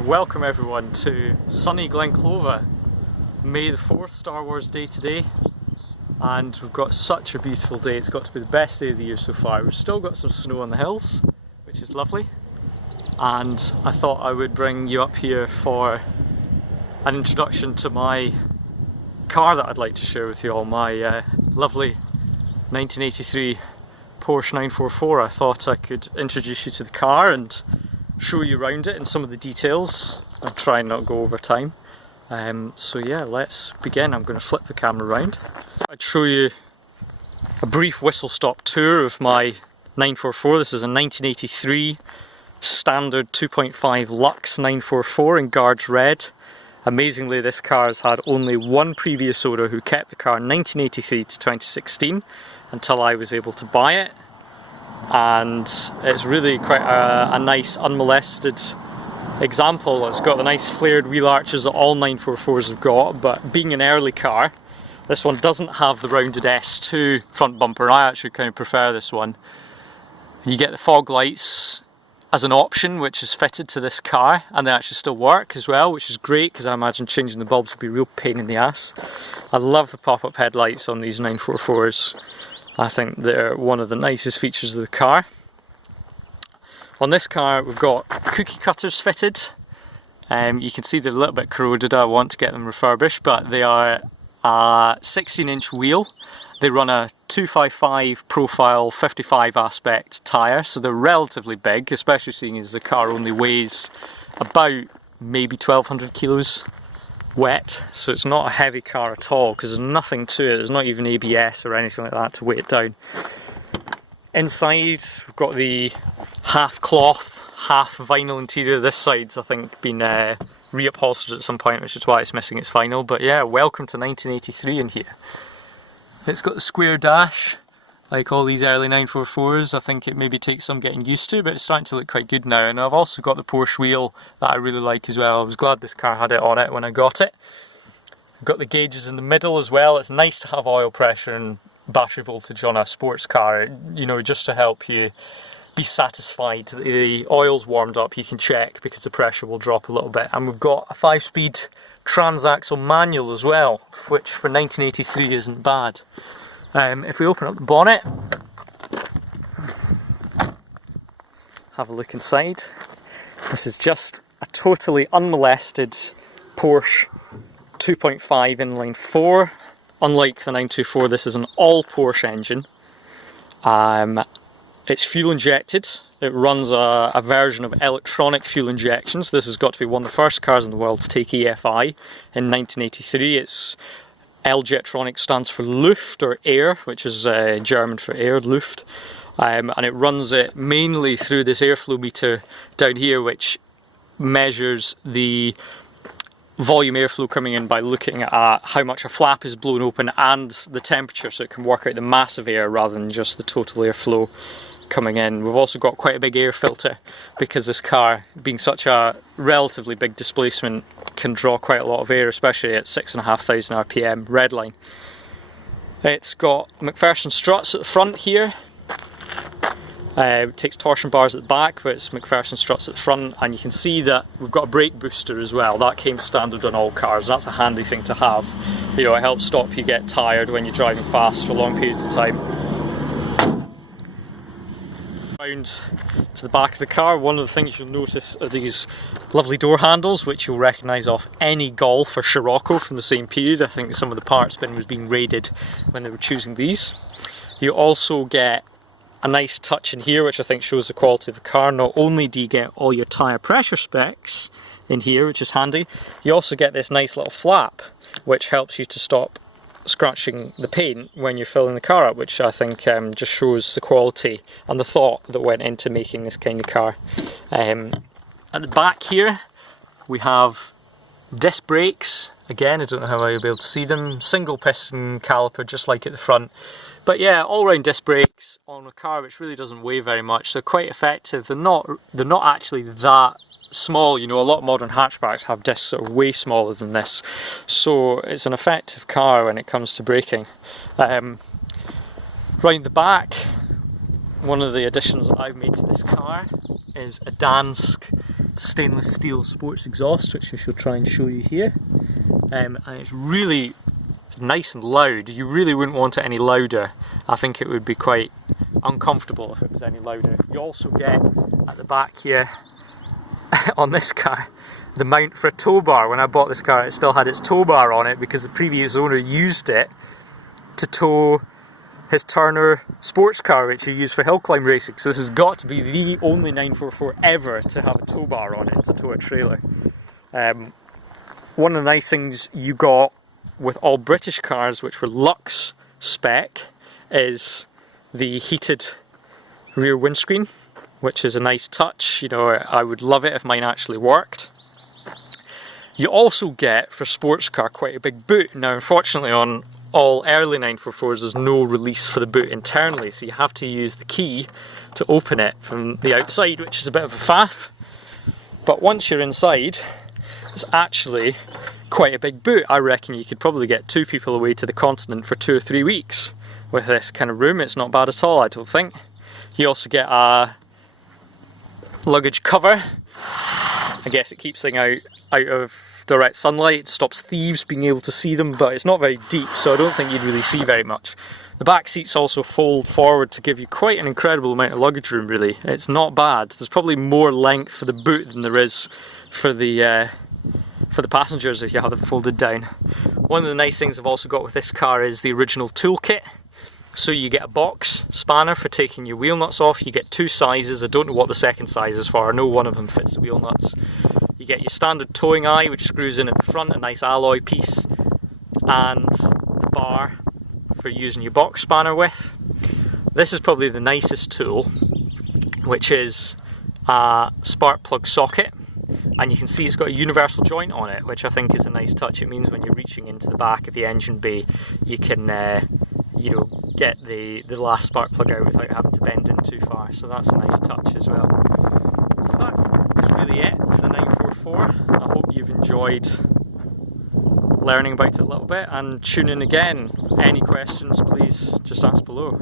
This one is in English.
and welcome everyone to sunny Glenclova. May the 4th, Star Wars Day today, and we've got such a beautiful day. It's got to be the best day of the year so far. We've still got some snow on the hills, which is lovely, and I thought I would bring you up here for an introduction to my car that I'd like to share with you all, my lovely 1983 Porsche 944. I thought I could introduce you to the car and show you around it and some of the details and try and not go over time. So yeah, let's begin. I'm going to flip the camera around. I'd show you a brief whistle-stop tour of my 944. This is a 1983 standard 2.5 Lux 944 in Guards Red. Amazingly, this car has had only one previous owner who kept the car in 1983 to 2016 until I was able to buy it. And it's really quite a nice unmolested example. It's got the nice flared wheel arches that all 944s have got, but being an early car, this one doesn't have the rounded S2 front bumper. I actually kind of prefer this one. You get the fog lights as an option, which is fitted to this car, and they actually still work as well, which is great because I imagine changing the bulbs would be a real pain in the ass. I love the pop-up headlights on these 944s. I think they're one of the nicest features of the car. On this car we've got cookie cutters fitted. You can see they're a little bit corroded. I want to get them refurbished, but they are a 16-inch wheel. They run a 255 profile 55 aspect tyre, so they're relatively big, especially seeing as the car only weighs about maybe 1200 kilos wet, so it's not a heavy car at all because there's nothing to it. There's not even ABS or anything like that to weigh it down. Inside we've got the half cloth, half vinyl interior. This side's I think been reupholstered at some point, which is why it's missing its vinyl. But yeah, welcome to 1983 in here. It's got the square dash like all these early 944s. I think it maybe takes some getting used to, but it's starting to look quite good now. And I've also got the Porsche wheel that I really like as well. I was glad this car had it on it when I got it. I've got the gauges in the middle as well. It's nice to have oil pressure and battery voltage on a sports car, you know, just to help you be satisfied that the oil's warmed up. You can check because the pressure will drop a little bit. And we've got a 5-speed transaxle manual as well, which for 1983 isn't bad. If we open up the bonnet, have a look inside. This is just a totally unmolested Porsche 2.5 inline 4. Unlike the 924, this is an all Porsche engine. It's fuel injected. It runs a version of electronic fuel injections. This has got to be one of the first cars in the world to take EFI in 1983. It's L-Jetronic stands for Luft, or air, which is German for air, Luft. And it runs it mainly through this airflow meter down here, which measures the volume airflow coming in by looking at how much a flap is blown open and the temperature, so it can work out the mass of air rather than just the total airflow coming in. We've also got quite a big air filter because this car, being such a relatively big displacement, can draw quite a lot of air, especially at 6,500 RPM redline. It's got McPherson struts at the front here. It takes torsion bars at the back, but it's McPherson struts at the front, and you can see that we've got a brake booster as well. That came standard on all cars. That's a handy thing to have. You know, it helps stop you get tired when you're driving fast for long periods of time. Round to the back of the car, one of the things you'll notice are these lovely door handles, which you'll recognise off any Golf or Scirocco from the same period. I think some of the parts bin was being raided when they were choosing these. You also get a nice touch in here, which I think shows the quality of the car. Not only do you get all your tyre pressure specs in here, which is handy, you also get this nice little flap, which helps you to stop scratching the paint when you're filling the car up, which I think just shows the quality and the thought that went into making this kind of car. At the back here we have disc brakes. Again, I don't know how you'll be able to see them. Single piston caliper, just like at the front. But yeah, all-round disc brakes on a car which really doesn't weigh very much. They're quite effective. They're not actually that small. You know, a lot of modern hatchbacks have discs that are way smaller than this, so it's an effective car when it comes to braking. Round the back, one of the additions that I've made to this car is a Dansk stainless steel sports exhaust, which I shall try and show you here. And it's really nice and loud. You really wouldn't want it any louder. I think it would be quite uncomfortable if it was any louder. You also get at the back here on this car the mount for a tow bar. When I bought this car, it still had its tow bar on it because the previous owner used it to tow his Turner sports car, which he used for hill climb racing. So this has got to be the only 944 ever to have a tow bar on it to tow a trailer. One of the nice things you got with all British cars, which were Lux spec, is the heated rear windscreen, which is a nice touch. You know, I would love it if mine actually worked. You also get, for sports car, quite a big boot. Now, unfortunately, on all early 944s, there's no release for the boot internally, so you have to use the key to open it from the outside, which is a bit of a faff. But once you're inside, it's actually quite a big boot. I reckon you could probably get 2 people away to the continent for 2 or 3 weeks with this kind of room. It's not bad at all, I don't think. You also get a luggage cover. I guess it keeps things out of direct sunlight, stops thieves being able to see them, but it's not very deep, so I don't think you'd really see very much. The back seats also fold forward to give you quite an incredible amount of luggage room, really. It's not bad. There's probably more length for the boot than there is for the passengers if you have them folded down. One of the nice things I've also got with this car is the original toolkit. So you get a box spanner for taking your wheel nuts off. You get 2 sizes. I don't know what the second size is for. I know one of them fits the wheel nuts. You get your standard towing eye, which screws in at the front, a nice alloy piece, and the bar for using your box spanner with. This is probably the nicest tool, which is a spark plug socket. And you can see it's got a universal joint on it, which I think is a nice touch. It means when you're reaching into the back of the engine bay, you can you know, get the last spark plug out without having to bend in too far. So that's a nice touch as well. So that is really it for the 944. I hope you've enjoyed learning about it a little bit, and tune in again. Any questions, please just ask below.